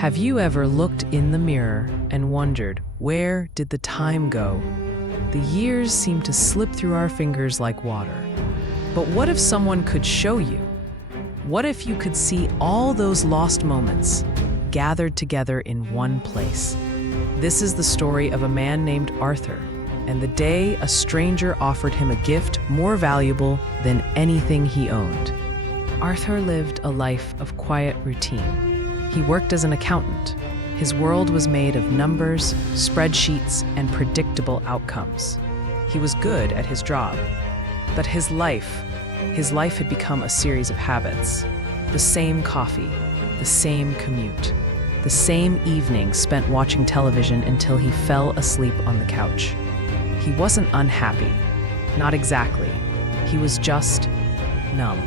Have you ever looked in the mirror and wondered, where did the time go? The years seem to slip through our fingers like water. But what if someone could show you? What if you could see all those lost moments gathered together in one place? This is the story of a man named Arthur, and the day a stranger offered him a gift more valuable than anything he owned. Arthur lived a life of quiet routine. He worked as an accountant. His world was made of numbers, spreadsheets, and predictable outcomes. He was good at his job. But his life had become a series of habits. The same coffee, the same commute, the same evening spent watching television until he fell asleep on the couch. He wasn't unhappy, not exactly. He was just numb.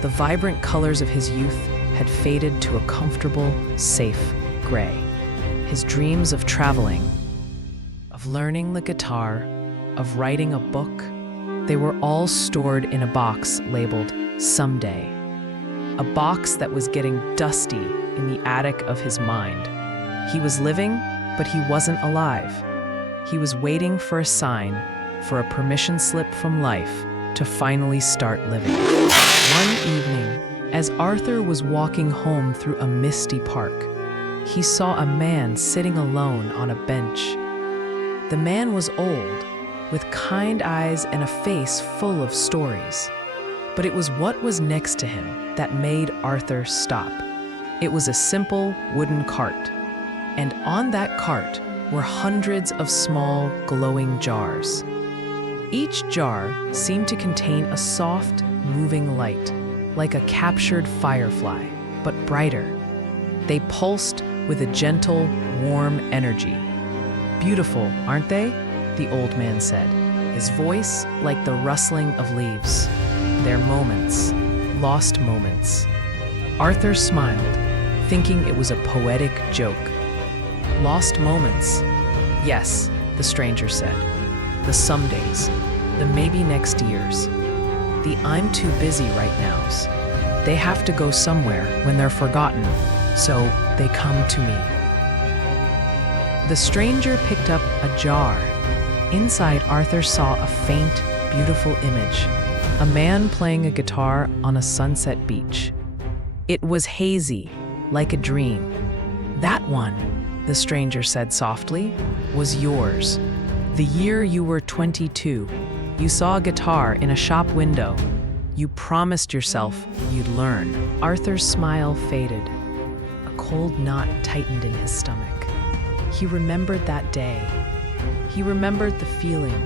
The vibrant colors of his youth had faded to a comfortable, safe gray. His dreams of traveling, of learning the guitar, of writing a book, they were all stored in a box labeled Someday. A box that was getting dusty in the attic of his mind. He was living, but he wasn't alive. He was waiting for a sign, for a permission slip from life to finally start living. One evening, as Arthur was walking home through a misty park, he saw a man sitting alone on a bench. The man was old, with kind eyes and a face full of stories. But it was what was next to him that made Arthur stop. It was a simple wooden cart, and on that cart were hundreds of small, glowing jars. Each jar seemed to contain a soft, moving light, like a captured firefly, but brighter. They pulsed with a gentle, warm energy. "Beautiful, aren't they?" the old man said, his voice like the rustling of leaves. "They're moments, lost moments." Arthur smiled, thinking it was a poetic joke. "Lost moments?" "Yes," the stranger said. "The somedays, the maybe next years. The I'm too busy right nows. They have to go somewhere when they're forgotten, so they come to me." The stranger picked up a jar. Inside, Arthur saw a faint, beautiful image, a man playing a guitar on a sunset beach. It was hazy, like a dream. "That one," the stranger said softly, "was yours. The year you were 22, you saw a guitar in a shop window. You promised yourself you'd learn." Arthur's smile faded. A cold knot tightened in his stomach. He remembered that day. He remembered the feeling,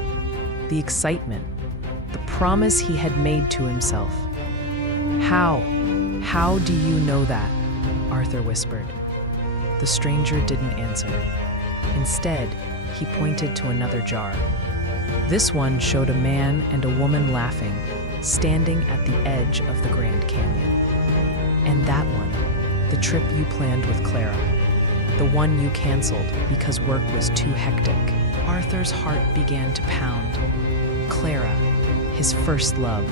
the excitement, the promise he had made to himself. How do you know that?" Arthur whispered. The stranger didn't answer. Instead, he pointed to another jar. This one showed a man and a woman laughing, standing at the edge of the Grand Canyon. "And that one, the trip you planned with Clara, the one you canceled because work was too hectic." Arthur's heart began to pound. Clara, his first love,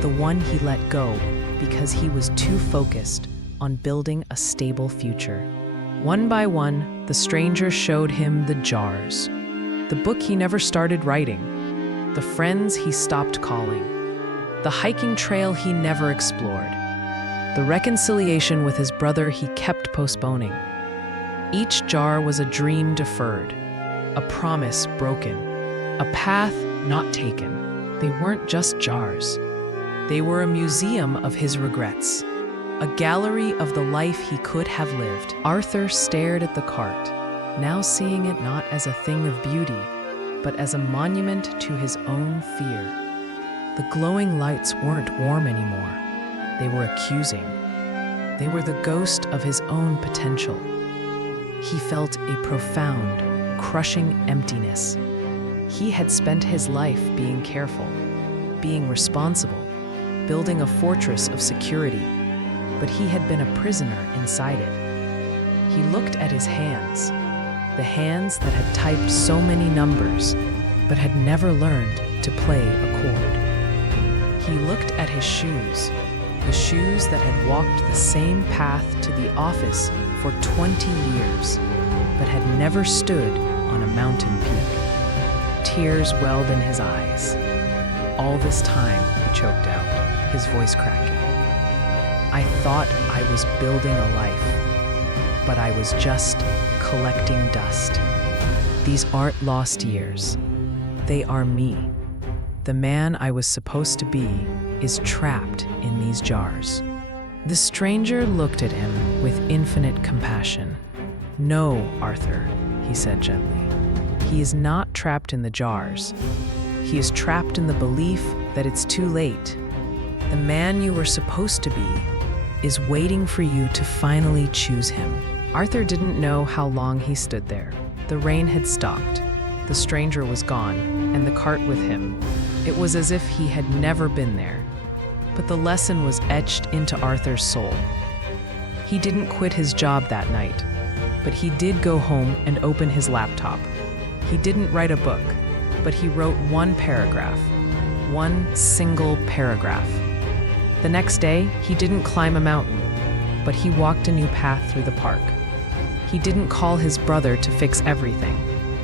the one he let go because he was too focused on building a stable future. One by one, the stranger showed him the jars, the book he never started writing, the friends he stopped calling, the hiking trail he never explored, the reconciliation with his brother he kept postponing. Each jar was a dream deferred, a promise broken, a path not taken. They weren't just jars. They were a museum of his regrets, a gallery of the life he could have lived. Arthur stared at the cart, now seeing it not as a thing of beauty, but as a monument to his own fear. The glowing lights weren't warm anymore. They were accusing. They were the ghost of his own potential. He felt a profound, crushing emptiness. He had spent his life being careful, being responsible, building a fortress of security, but he had been a prisoner inside it. He looked at his hands, the hands that had typed so many numbers, but had never learned to play a chord. He looked at his shoes, The shoes that had walked the same path to the office for 20 years, but had never stood on a mountain peak. Tears welled in his eyes. All this time, he choked out, his voice cracking. I thought I was building a life, but I was just collecting dust. These aren't lost years. They are me. The man I was supposed to be is trapped in these jars. The stranger looked at him with infinite compassion. No, Arthur, he said gently. He is not trapped in the jars. He is trapped in the belief that it's too late. The man you were supposed to be is waiting for you to finally choose him. Arthur didn't know how long he stood there. The rain had stopped. The stranger was gone, and the cart with him. It was as if he had never been there. But the lesson was etched into Arthur's soul. He didn't quit his job that night, but he did go home and open his laptop. He didn't write a book, but he wrote one paragraph. One single paragraph. The next day, he didn't climb a mountain, but he walked a new path through the park. He didn't call his brother to fix everything,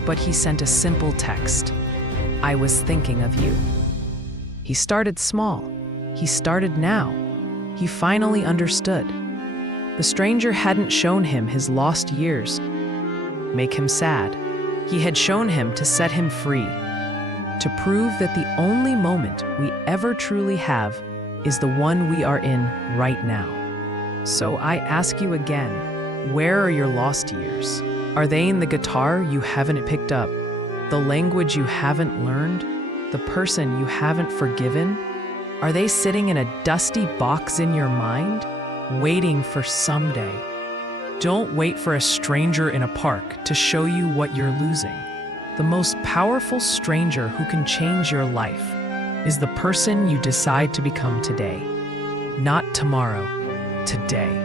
but he sent a simple text. I was thinking of you. He started small. He started now. He finally understood. The stranger hadn't shown him his lost years, make him sad. He had shown him to set him free, to prove that the only moment we ever truly have is the one we are in right now. So I ask you again, where are your lost years? Are they in the guitar you haven't picked up, the language you haven't learned, the person you haven't forgiven? Are they sitting in a dusty box in your mind, waiting for someday? Don't wait for a stranger in a park to show you what you're losing. The most powerful stranger who can change your life is the person you decide to become today. Not tomorrow, today.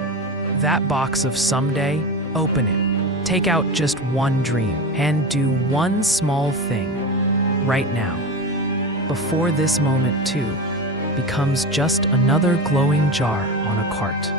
That box of someday, open it. Take out just one dream and do one small thing right now. Before this moment, too, becomes just another glowing jar on a cart.